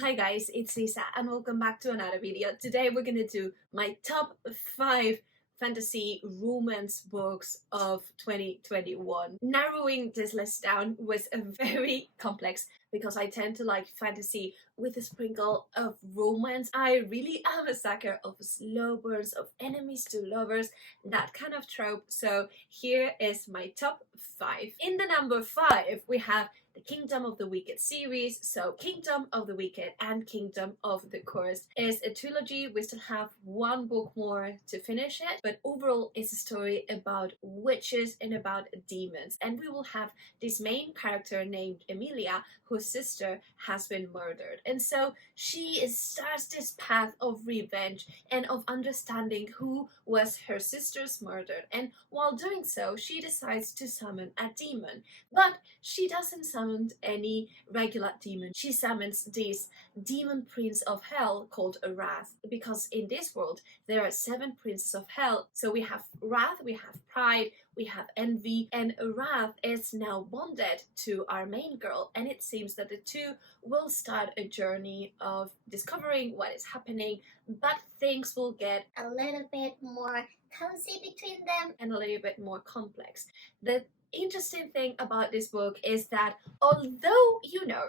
Hi guys, it's Lisa and welcome back to another video. Today we're gonna do my top 5 fantasy romance books of 2021. Narrowing this list down was a very complex because I tend to like fantasy with a sprinkle of romance. I really am a sucker of slow burns, of enemies to lovers, that kind of trope. So here is my top 5. In the number 5 we have the Kingdom of the Wicked series. So Kingdom of the Wicked and Kingdom of the Cursed is a trilogy. We still have one book more to finish it, but overall it's a story about witches and about demons. And we will have this main character named Emilia, whose sister has been murdered. And so she starts this path of revenge and of understanding who was her sister's murderer. And while doing so, she decides to summon a demon. But she doesn't summon any regular demon. She summons this demon prince of hell called Wrath, because in this world there are 7 princes of hell. So we have Wrath, we have Pride, we have Envy, and Wrath is now bonded to our main girl, and it seems that the two will start a journey of discovering what is happening, but things will get a little bit more cozy between them and a little bit more complex. The interesting thing about this book is that although you know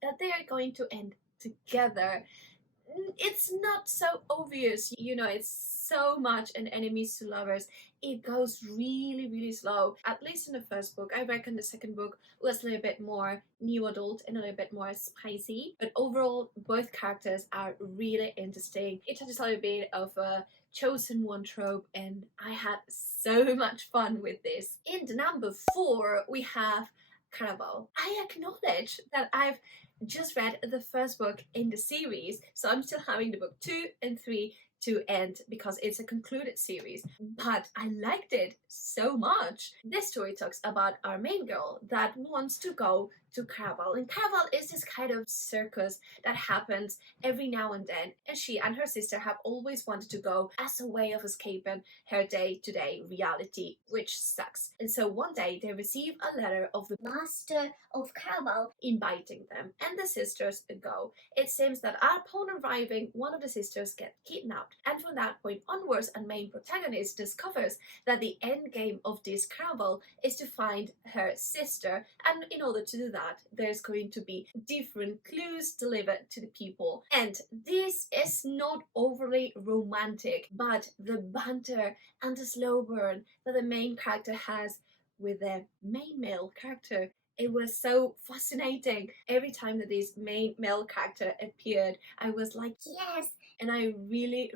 that they are going to end together, it's not so obvious. It's so much an enemies to lovers. It goes really slow, at least in the first book. I reckon the second book was a little bit more new adult and a little bit more spicy, but overall both characters are really interesting. It touches a little bit of a chosen one trope, and I had so much fun with this. In the number 4 we have Cannibal. I acknowledge that I've just read the first book in the series, so I'm still having the book 2 and 3 to end because it's a concluded series, but I liked it so much. This story talks about our main girl that wants to go to Caraval, and Caraval is this kind of circus that happens every now and then, and she and her sister have always wanted to go as a way of escaping her day-to-day reality, which sucks. And so one day they receive a letter of the master of Caraval inviting them, and the sisters go. It seems that upon arriving, one of the sisters gets kidnapped, and from that point onwards, our main protagonist discovers that the end game of this Caraval is to find her sister, and in order to do that, there's going to be different clues delivered to the people. And this is not overly romantic, but the banter and the slow burn that the main character has with the main male character, it was so fascinating. Every time that this main male character appeared, I was like, yes. And I really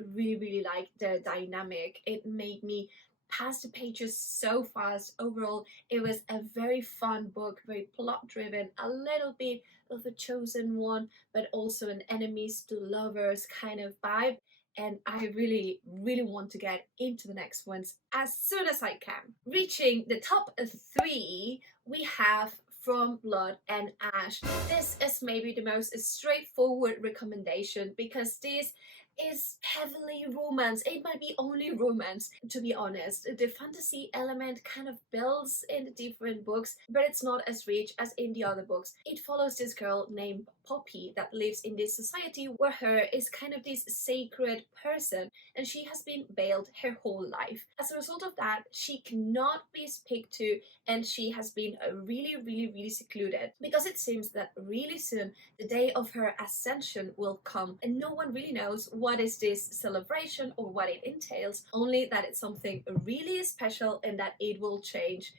liked the dynamic. It made me pass the pages so fast. Overall, it was a very fun book, very plot driven, a little bit of a chosen one, but also an enemies to lovers kind of vibe. And I really want to get into the next ones as soon as I can. Reaching the top 3, we have From Blood and Ash. This is maybe the most straightforward recommendation because this is heavily romance. It might be only romance, to be honest. The fantasy element kind of builds in the different books, but it's not as rich as in the other books. It follows this girl named Poppy that lives in this society where her is kind of this sacred person, and she has been veiled her whole life. As a result of that, she cannot be spoken to, and she has been really secluded, because it seems that really soon the day of her ascension will come, and no one really knows what is this celebration or what it entails, only that it's something really special and that it will change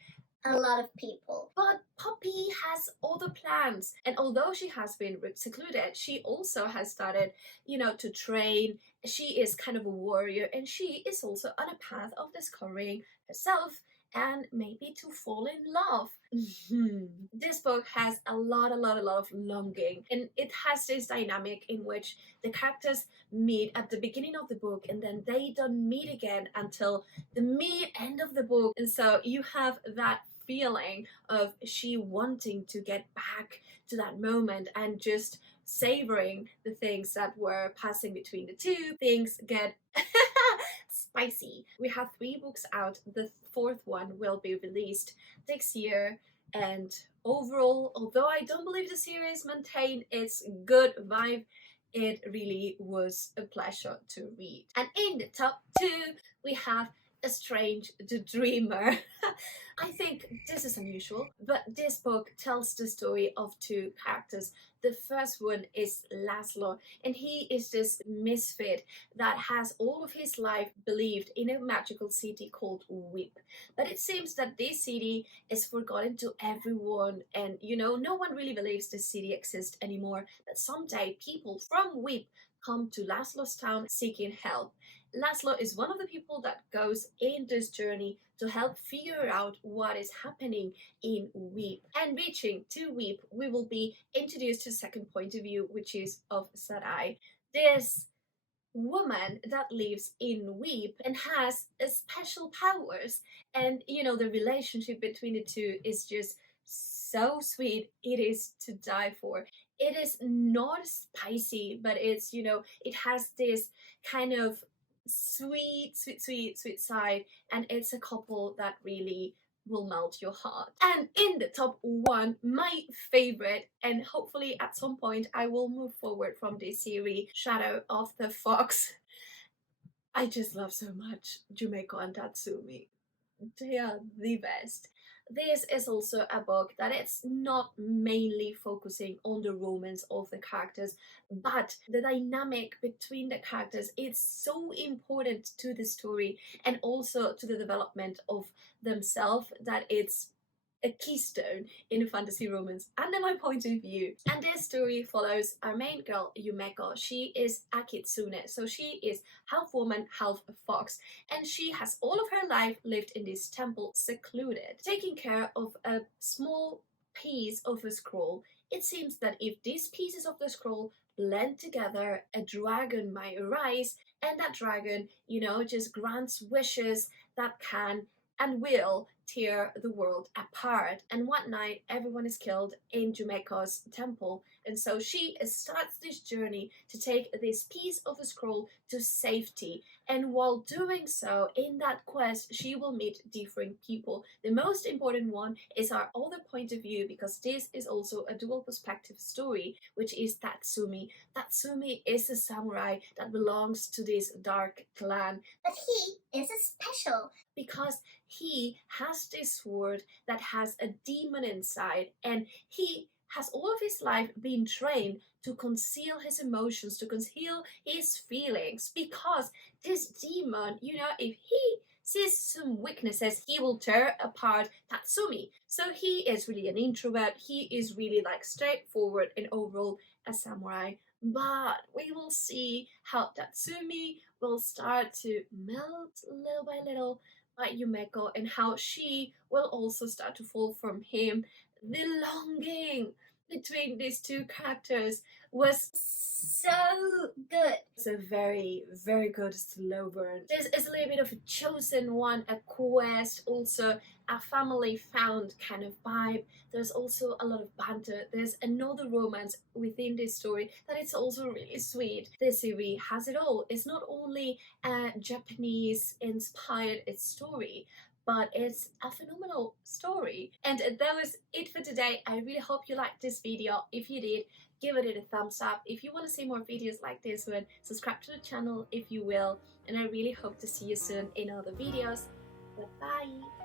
a lot of people. But Poppy has other plans, and although she has been secluded, she also has started, to train. She is kind of a warrior, and she is also on a path of discovering herself and maybe to fall in love. This book has a lot of longing, and it has this dynamic in which the characters meet at the beginning of the book, and then they don't meet again until the end of the book. And so you have that feeling of she wanting to get back to that moment and just savoring the things that were passing between the two. Things get spicy. We have 3 books out. The 4th one will be released next year, and overall, although I don't believe the series maintained its good vibe, it really was a pleasure to read. And in the top 2, we have A Strange the Dreamer. I think this is unusual, but this book tells the story of 2 characters. The first one is Laszlo, and he is this misfit that has all of his life believed in a magical city called Whip. But it seems that this city is forgotten to everyone, and no one really believes this city exists anymore. But someday people from Whip come to Laszlo's town seeking help. Laszlo is one of the people that goes in this journey to help figure out what is happening in Weep. And reaching to Weep, we will be introduced to the second point of view, which is of Sarai. This woman that lives in Weep and has special powers. And the relationship between the two is just so sweet. It is to die for. It is not spicy, but it has this kind of sweet side, and it's a couple that really will melt your heart. And in the top 1, my favorite, and hopefully at some point I will move forward from this series, Shadow of the Fox. I just love so much Jumeko and Tatsumi. They are the best. This is also a book that it's not mainly focusing on the romance of the characters, but the dynamic between the characters is so important to the story and also to the development of themselves that it's a keystone in a fantasy romance under my point of view. And this story follows our main girl, Yumeko. She is a kitsune, so she is half woman, half fox, and she has all of her life lived in this temple, secluded, taking care of a small piece of a scroll. It seems that if these pieces of the scroll blend together, a dragon might arise, and that dragon, just grants wishes that can and will tear the world apart. And one night, everyone is killed in Jumeko's temple, and so she starts this journey to take this piece of the scroll to safety. And while doing so, in that quest, she will meet different people. The most important one is our other point of view, because this is also a dual perspective story, which is Tatsumi. Tatsumi is a samurai that belongs to this dark clan. But he is special because he has this sword that has a demon inside, and he has all of his life been trained to conceal his emotions, to conceal his feelings, because this demon, if he sees some weaknesses, he will tear apart Tatsumi. So he is really an introvert, he is really straightforward and overall a samurai. But we will see how Tatsumi will start to melt little by little by Yumeko, and how she will also start to fall from him. The longing between these 2 characters was so good. It's a very, very good slow burn. This is a little bit of a chosen one, a quest, also a family found kind of vibe. There's also a lot of banter. There's another romance within this story that it's also really sweet. This series has it all. It's not only a Japanese inspired story, but it's a phenomenal story. And that was it for today. I really hope you liked this video. If you did, give it a thumbs up. If you want to see more videos like this one, subscribe to the channel if you will. And I really hope to see you soon in other videos. Bye bye.